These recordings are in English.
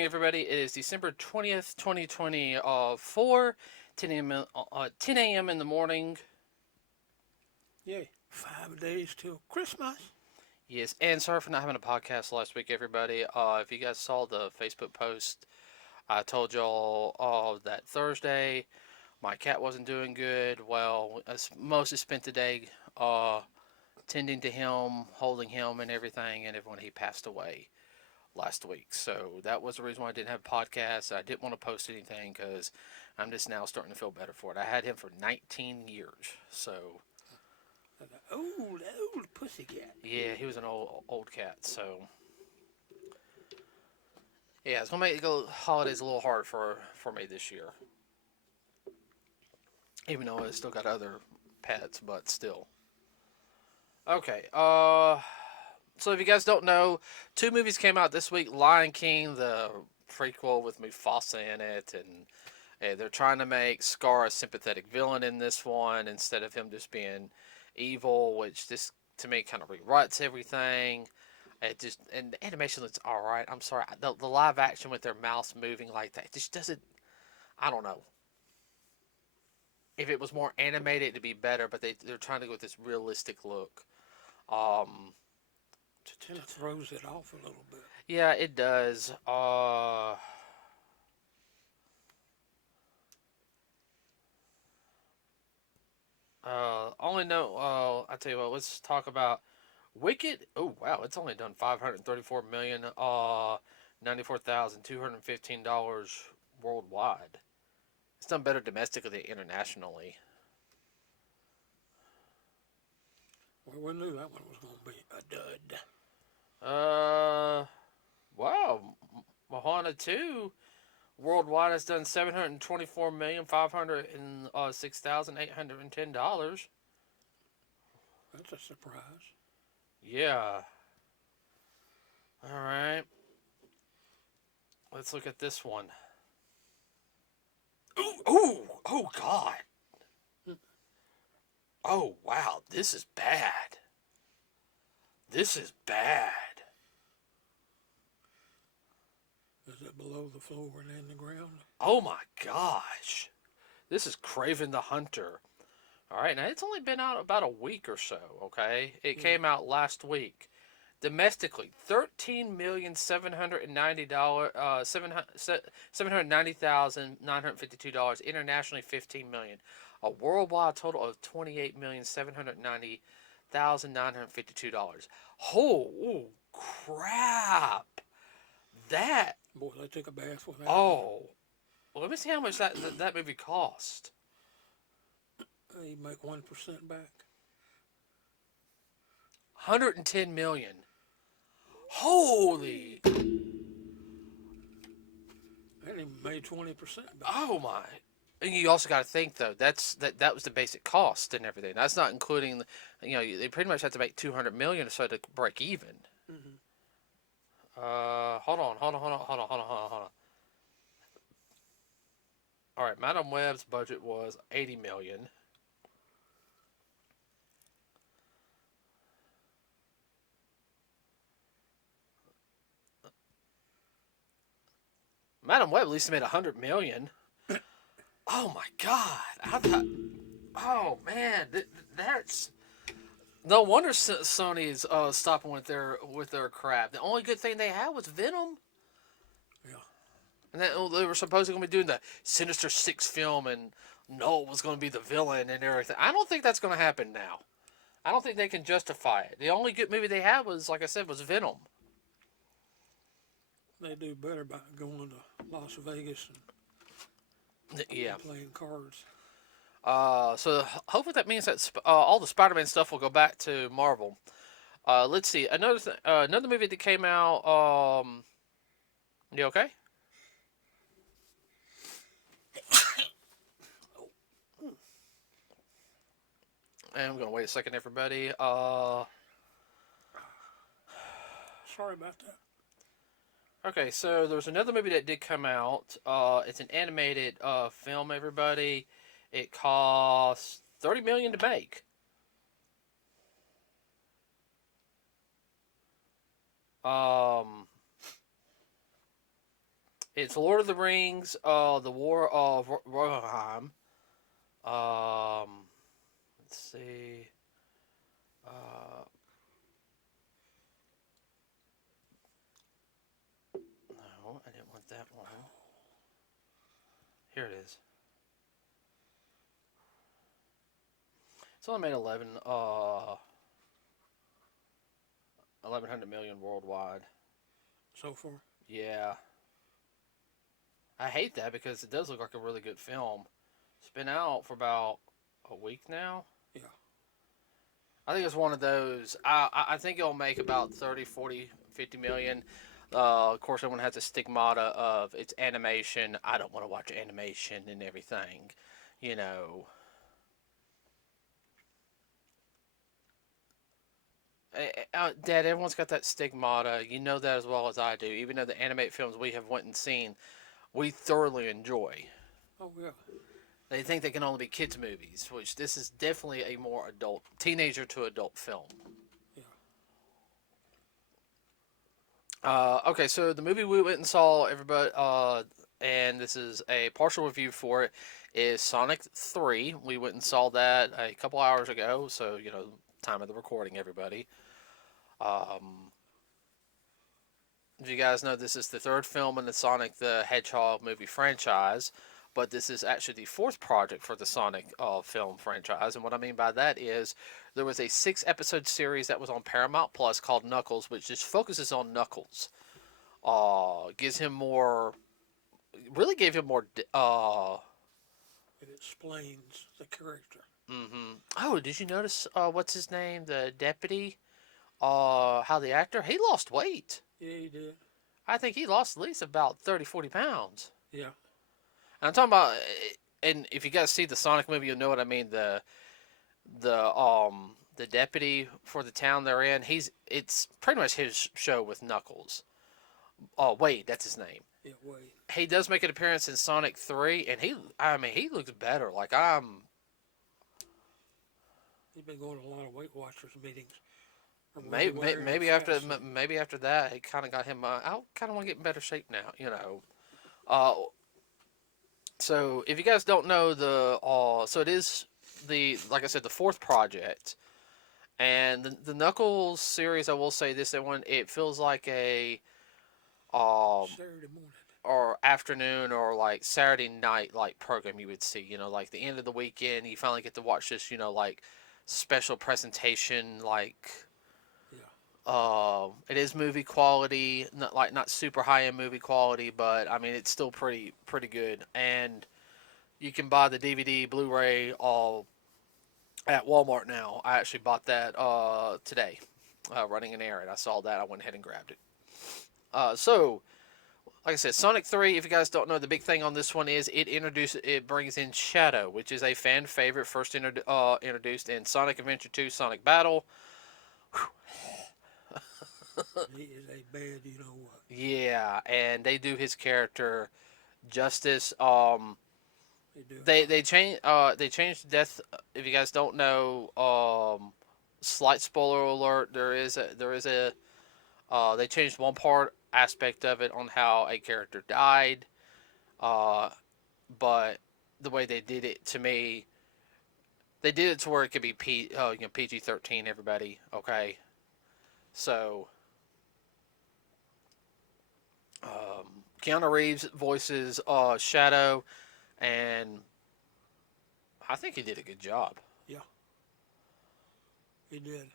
morning, everybody. It is December 20th, 2024, 10 a.m. In the morning. Yay. 5 days till Christmas. Yes, and sorry for not having a podcast last week, everybody. If you guys saw the Facebook post, I told y'all that Thursday my cat wasn't doing good. Well, I mostly spent the day tending to him, holding him, and everything, and everyone he passed away last week. So that was the reason why I didn't have podcasts. I didn't want to post anything because I'm just now starting to feel better for it. I had him for 19 years. So Old pussycat. yeah, he was an old cat. So yeah, it's gonna make the holidays a little hard for me this year. Even though I still got other pets, but still. Okay. So if you guys don't know, two movies came out this week: Lion King, the prequel with Mufasa in it, and they're trying to make Scar a sympathetic villain in this one instead of him just being evil, which this to me kind of rewrites everything. And the animation looks all right. I'm sorry, the live action with their mouths moving like that just doesn't. I don't know. If it was more animated, it'd be better. But they're trying to go with this realistic look. Um, And it throws it off a little bit. yeah, it does. Only know. I tell you what. Let's talk about Wicked. Oh wow, it's only done 534 million. 94,215 worldwide. It's done better domestically than internationally. Well, we knew that one was going to be a dud. Wow. Moana 2 worldwide has done 724,506,810. That's a surprise. Yeah. All right. Let's look at this one. Oh God. Oh wow, this is bad. This is bad. Is it below the floor and in the ground? Oh my gosh. This is Craven the Hunter. All right, now it's only been out about a week or so, okay? It came out last week. Domestically, $13,790,952. Internationally, $15,000,000. A worldwide total of $28,790,952. Oh crap! That. Boy, they took a bath with that. Oh, well, let me see how much that movie cost. You make 1% back. 110 million. Holy! They even made 20% back. Oh my! And you also got to think though that was the basic cost and everything. That's not including they pretty much have to make 200 million or so to break even. Mm-hmm. Hold on. All right, Madam Web's budget was 80 million. Madam Web at least made 100 million. Oh my God! I thought. Oh man, that's no wonder Sony's stopping with their crap. The only good thing they had was Venom. Yeah. And they were supposedly going to be doing the Sinister Six film, and Noel was going to be the villain and everything. I don't think that's going to happen now. I don't think they can justify it. The only good movie they had was, like I said, was Venom. They do better by going to Las Vegas and playing cards. So hopefully that means that all the Spider-Man stuff will go back to Marvel. Let's see another movie that came out. You okay? And I'm gonna wait a second, everybody. Sorry about that. Okay, so there's another movie that did come out. It's an animated film, everybody. It cost $30 million to make. It's Lord of the Rings, the War of Rohirrim. Let's see. Uh, no, I didn't want that one. Here it is. It's only made 1100 million worldwide. So far. Yeah. I hate that because it does look like a really good film. It's been out for about a week now. Yeah. I think it's one of those. I think it'll make about 30, 40, 50 million. Of course, everyone has a stigmata of it's animation. I don't want to watch animation and everything. You know. Dad, everyone's got that stigmata. You know that as well as I do. Even though the animated films we have went and seen, we thoroughly enjoy. Oh yeah. They think they can only be kids' movies, which this is definitely a more adult, teenager to adult film. Yeah. Okay, so the movie we went and saw, everybody, and this is a partial review for it, is Sonic 3. We went and saw that a couple hours ago, so, time of the recording, everybody. If you guys know, this is the third film in the Sonic the Hedgehog movie franchise, but this is actually the fourth project for the Sonic film franchise. And what I mean by that is there was a 6-episode series that was on Paramount Plus called Knuckles, which just focuses on Knuckles. Gives him more, really gave him more. It explains the character. Oh, did you notice what's his name, the deputy? How the actor he lost weight. Yeah, he did. I think he lost at least about 30, 40 pounds. Yeah. And I'm talking about, and if you guys see the Sonic movie, you'll know what I mean. The deputy for the town they're in, it's pretty much his show with Knuckles. Oh, Wade, that's his name. Yeah, Wade. He does make an appearance in Sonic 3, and he looks better. Like He's been going to a lot of Weight Watchers meetings. maybe after that, it kind of got him. I kind of want to get in better shape now. Uh, so if you guys don't know so it is like I said, the fourth project, and the Knuckles series. I will say this one, it feels like a Saturday morning. or afternoon or like Saturday night like program you would see. Like the end of the weekend, you finally get to watch this. Like special presentation like. It is movie quality, not super high end movie quality, but I mean it's still pretty good. And you can buy the DVD, Blu-ray, all at Walmart now. I actually bought that today, running an errand. I saw that, I went ahead and grabbed it. So, like I said, Sonic 3. If you guys don't know, the big thing on this one is it brings in Shadow, which is a fan favorite, first introduced in Sonic Adventure 2, Sonic Battle. He is a bad, you know what. Yeah, and they do his character justice. They changed death. If you guys don't know, slight spoiler alert. They changed one part aspect of it on how a character died. But the way they did it to me, they did it to where it could be PG-13. Everybody, okay. So Keanu Reeves voices Shadow, and I think he did a good job. Yeah, he did.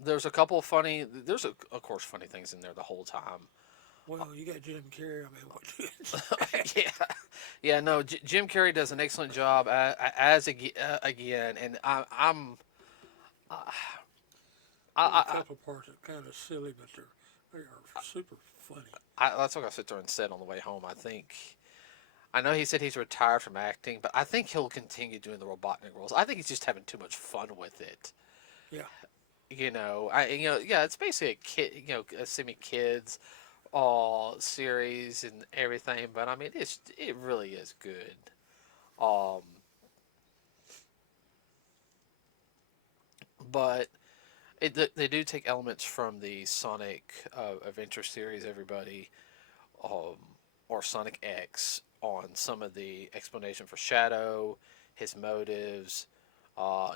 There's a couple of funny. There's of course funny things in there the whole time. Well, you got Jim Carrey. I mean, what do you Yeah, yeah. No, Jim Carrey does an excellent job as again, and I'm. a couple parts are kind of silly, but they are super funny. That's what I sit there and said on the way home. I know he said he's retired from acting, but I think he'll continue doing the Robotnik roles. I think he's just having too much fun with it. Yeah. Yeah, it's basically a kid, a semi kids, series and everything. But I mean, it really is good. Um, but they do take elements from the Sonic Adventure series. Everybody, or Sonic X on some of the explanation for Shadow, his motives.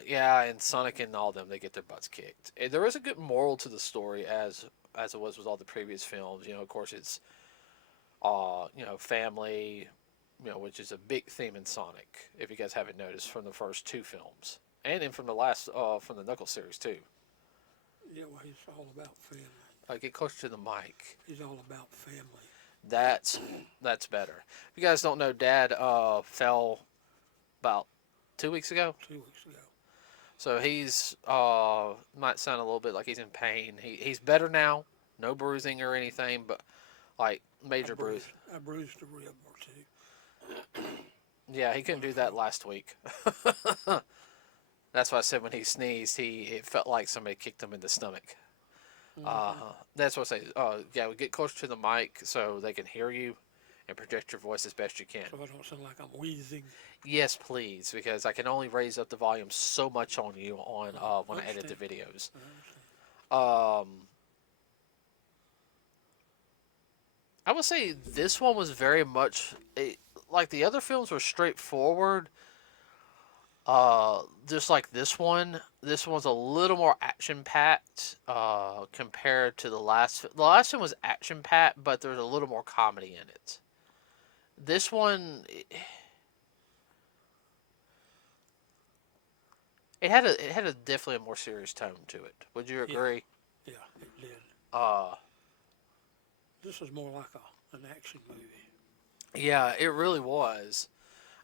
Yeah, and Sonic and all them, they get their butts kicked. And there is a good moral to the story, as it was with all the previous films. Of course, it's family, which is a big theme in Sonic. If you guys haven't noticed from the first two films, and then from the last from the Knuckles series too. Yeah, well, he's all about family. Get closer to the mic. He's all about family. That's better. If you guys don't know, Dad fell about 2 weeks ago. 2 weeks ago. So he's might sound a little bit like he's in pain. He's better now. No bruising or anything, but like major bruise. I bruised a rib or two. Yeah, he couldn't do that last week. That's why I said when he sneezed, it felt like somebody kicked him in the stomach. That's what I say. Yeah, we get closer to the mic so they can hear you and project your voice as best you can. So I don't sound like I'm wheezing. Yes, please, because I can only raise up the volume so much on you when I edit the videos. I would say this one was very much like the other films were straightforward. Just like this one. This one's a little more action-packed compared to the last. The last one was action-packed, but there's a little more comedy in it. This one, it had a definitely a more serious tone to it. Would you agree? Yeah, it did. This is more like an action movie. Yeah, it really was.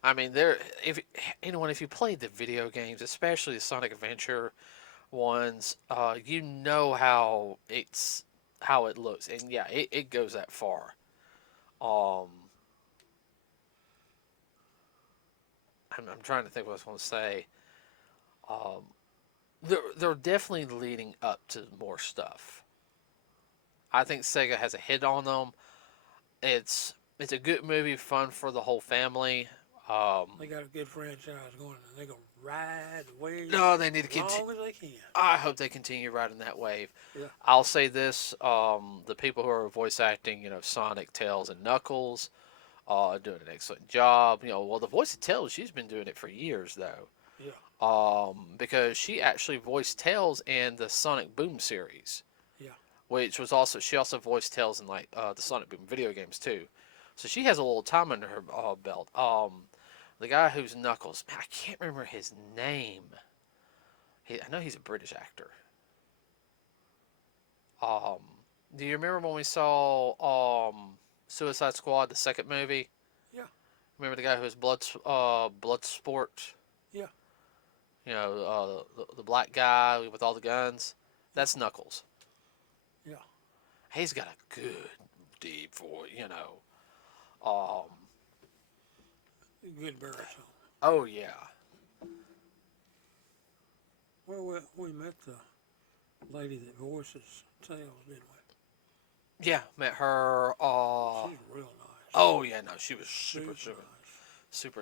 I mean, if you played the video games, especially the Sonic Adventure ones, you know how it looks, and yeah, it goes that far. I'm trying to think what I was going to say. They're definitely leading up to more stuff. I think Sega has a hit on them. It's a good movie, fun for the whole family. They got a good franchise going, and they're gonna ride the wave. No, they need to continue as long as they can. I hope they continue riding that wave. Yeah. I'll say this: the people who are voice acting, Sonic, Tails, and Knuckles, doing an excellent job. Well, the voice of Tails, she's been doing it for years, though. Yeah. Because she actually voiced Tails in the Sonic Boom series. Yeah. Which was she also voiced Tails in like the Sonic Boom video games too. So she has a little time under her belt. The guy who's Knuckles, man, I can't remember his name. I know he's a British actor. Do you remember when we saw Suicide Squad, the second movie? Yeah. Remember the guy who was Bloodsport? Yeah. The black guy with all the guns? That's Knuckles. Yeah. He's got a good, deep voice, Good baritone. Oh, yeah. Well, we met the lady that voices Tails, didn't we? Yeah, met her. She's real nice. Oh, yeah, no, she was super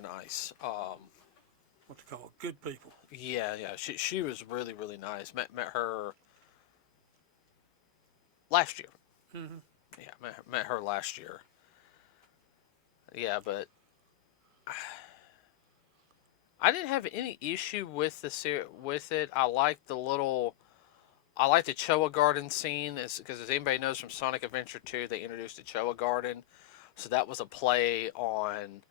nice. What they call good people. Yeah, she was really, really nice. Met her last year. Mm-hmm. Yeah, met her last year. Yeah, but I didn't have any issue with it. I like the Choa Garden scene, because as anybody knows from Sonic Adventure 2, they introduced the Choa Garden, so that was a play on,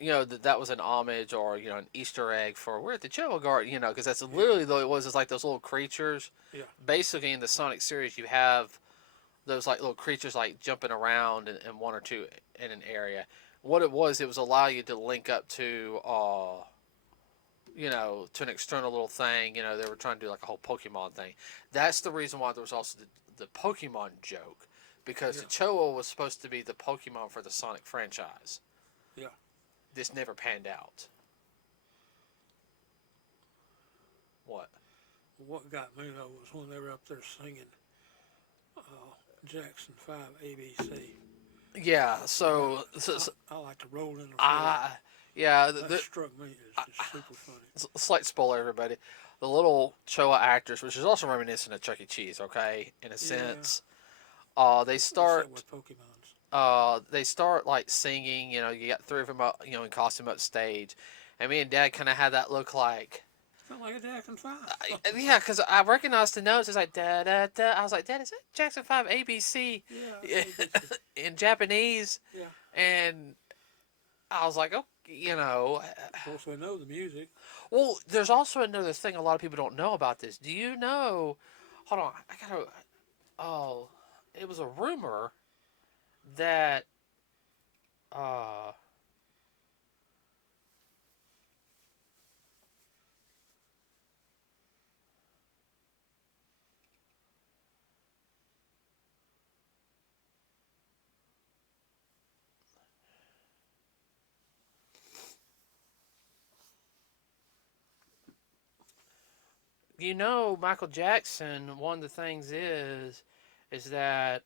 that was an homage or an Easter egg for we're at the Choa Garden, because that's literally though it was. It's like those little creatures. Yeah. Basically, in the Sonic series, you have those like little creatures like jumping around in one or two in an area. What it was allow you to link up to, to an external little thing. They were trying to do like a whole Pokemon thing. That's the reason why there was also the Pokemon joke, because the Choa was supposed to be the Pokemon for the Sonic franchise. Yeah. This never panned out. What? What got me though was when they were up there singing Jackson 5 ABC. Yeah, so I like to roll in the floor. Yeah, that struck me as just super funny. Slight spoiler, everybody. The little Choa actors, which is also reminiscent of Chuck E. Cheese, okay, in a sense. They start with Pokemons. they start like singing. You know, you got three of them up, in costume up stage, and me and Dad kind of had that look like. Sound like a Jackson 5. Yeah, because I recognized the notes. It's like da da da. I was like, Dad, is that Jackson 5 ABC Yeah, ABC. in Japanese? Yeah. And I was like, oh, Of course, we know the music. Well, there's also another thing a lot of people don't know about this. Do you know? Hold on, I gotta. Oh, it was a rumor that. Uh, Michael Jackson. One of the things is that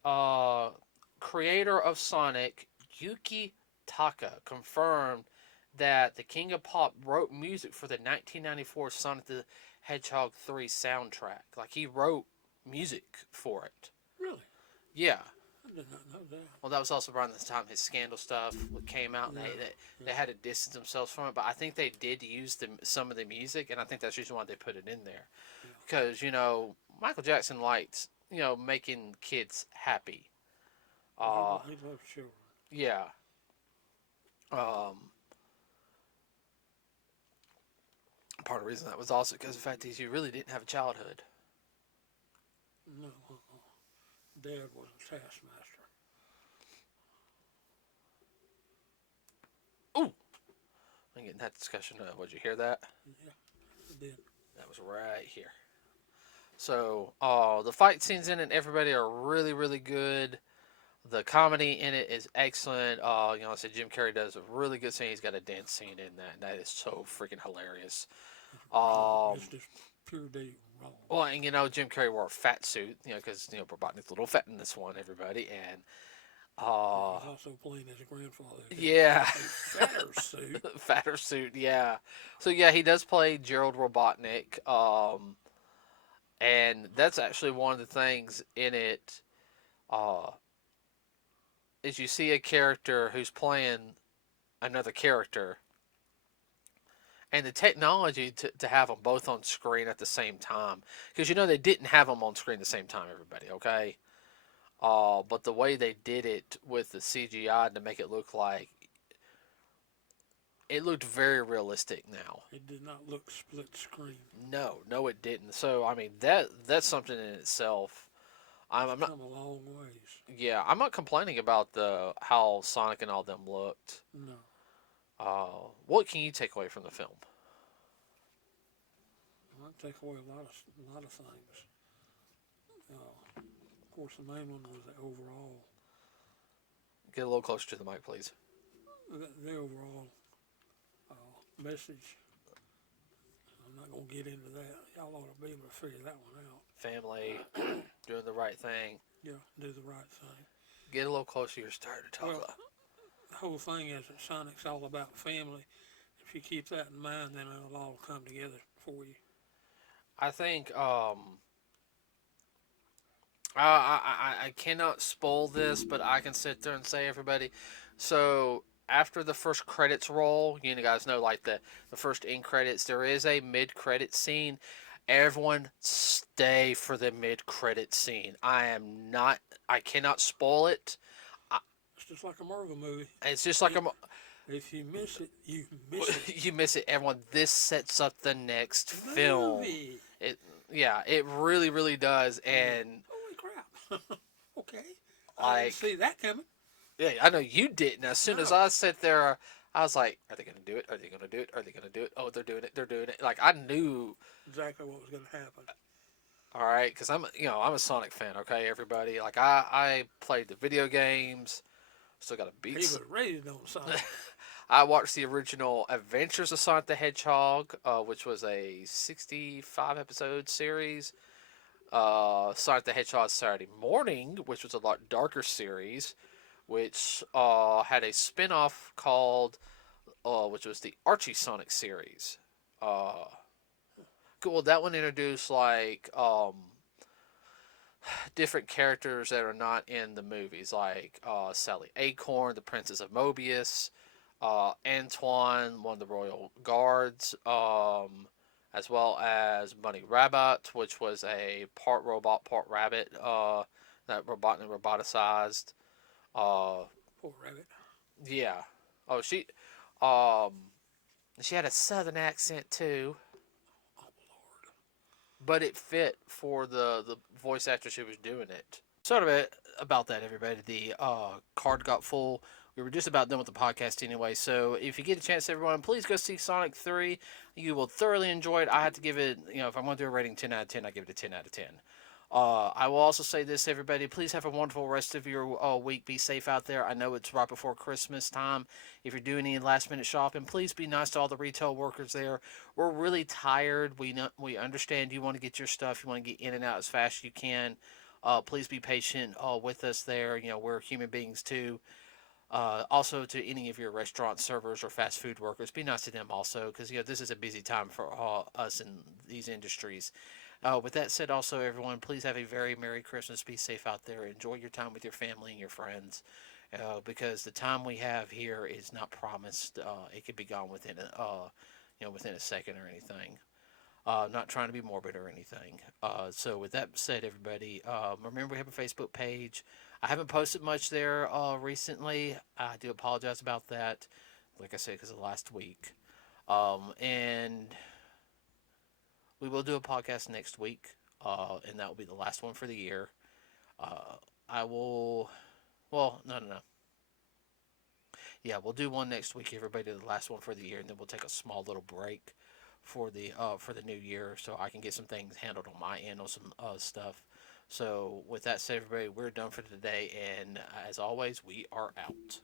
creator of Sonic, Yuki Taka, confirmed that the King of Pop wrote music for the 1994 Sonic the Hedgehog 3 soundtrack. Like he wrote music for it. Really? Yeah. I did not know that. Well, that was also around the time his Scandal stuff came out, and they had to distance themselves from it. But I think they did use some of the music, and I think that's the reason why they put it in there. Yeah. Because, Michael Jackson liked, making kids happy. He loves children. Yeah. Part of the reason that was also because the fact is you really didn't have a childhood. No, Dad was a taskmaster. Ooh! I'm getting that discussion. Would you hear that? Yeah, I did. That was right here. So, the fight scenes in it, everybody are really, really good. The comedy in it is excellent. I said Jim Carrey does a really good scene. He's got a dance scene in that, and that is so freaking hilarious. It's just pure deep wrong. Well, and Jim Carrey wore a fat suit, because Robotnik's a little fat in this one, everybody, and He's also playing his grandfather. Yeah, Fatter suit. Fatter suit, yeah. So yeah, he does play Gerald Robotnik, and that's actually one of the things in it. Is you see a character who's playing another character, and the technology to have them both on screen at the same time, because they didn't have them on screen at the same time. Everybody, okay? But the way they did it with the CGI to make it look like it looked very realistic now. It did not look split screen. No, it didn't. So I mean that's something in itself. I'm not come a long ways. Yeah, I'm not complaining about how Sonic and all them looked. No. What can you take away from the film? I take away a lot of things. Of course, the main one was the overall. Get a little closer to the mic, please. The overall message. I'm not gonna get into that. Y'all ought to be able to figure that one out. Family, doing the right thing. Yeah, do the right thing. Get a little closer. You're starting to talk. Well, the whole thing is that Sonic's all about family. If you keep that in mind, then it'll all come together for you. I think I cannot spoil this, but I can sit there and say, everybody. So after the first credits roll, you guys know, like the first end credits, there is a mid credit scene. Everyone stay for the mid credit scene. I cannot spoil it. It's just like a Marvel movie. It's just like if you miss it, you miss it. You miss it, everyone. This sets up the next movie. film. It really, really does. And holy crap! Okay, I didn't see that coming. Yeah, I know you didn't. As soon as I sat there, I was like, "Are they going to do it? Are they going to do it? Are they going to do it? Oh, they're doing it! They're doing it!" Like I knew exactly what was going to happen. All right, because I'm a Sonic fan. Okay, everybody. Like I played the video games. Still got a beat. He was raised on Sonic. I watched the original Adventures of Sonic the Hedgehog, which was a 65 episode series. Sonic the Hedgehog Saturday Morning, which was a lot darker series, which had a spin-off called, which was the Archie Sonic series. Cool. That one introduced like different characters that are not in the movies, like Sally Acorn, the Princess of Mobius, Antoine, one of the Royal Guards, as well as Bunny Rabbit, which was a part robot, part rabbit, that robot and roboticized. Uh, Poor rabbit. yeah. Oh, um, she had a southern accent too, Oh Lord. but it fit for the voice actress who was doing it. Sort of about that, everybody. The card got full. We were just about done with the podcast anyway. So if you get a chance, everyone, please go see Sonic 3. You will thoroughly enjoy it. I have to give it, if I'm going to do a rating 10 out of 10, I give it a 10 out of 10. I will also say this, everybody. Please have a wonderful rest of your week. Be safe out there. I know it's right before Christmas time. If you're doing any last minute shopping, please be nice to all the retail workers there. We're really tired. We understand you want to get your stuff. You want to get in and out as fast as you can. Please be patient with us there. We're human beings too. Also, to any of your restaurant servers or fast food workers, be nice to them also, because this is a busy time for us in these industries. With that said, also everyone, please have a very Merry Christmas. Be safe out there. Enjoy your time with your family and your friends, because the time we have here is not promised. It could be gone within a second or anything. Not trying to be morbid or anything. So with that said, everybody, remember we have a Facebook page. I haven't posted much there recently. I do apologize about that. Like I said, because of last week. And we will do a podcast next week, and that will be the last one for the year. I will. Well, no, no, no. Yeah, we'll do one next week, everybody. The last one for the year, and then we'll take a small little break for the new year, so I can get some things handled on my end on some stuff. So with that said, everybody, we're done for today, and as always, we are out.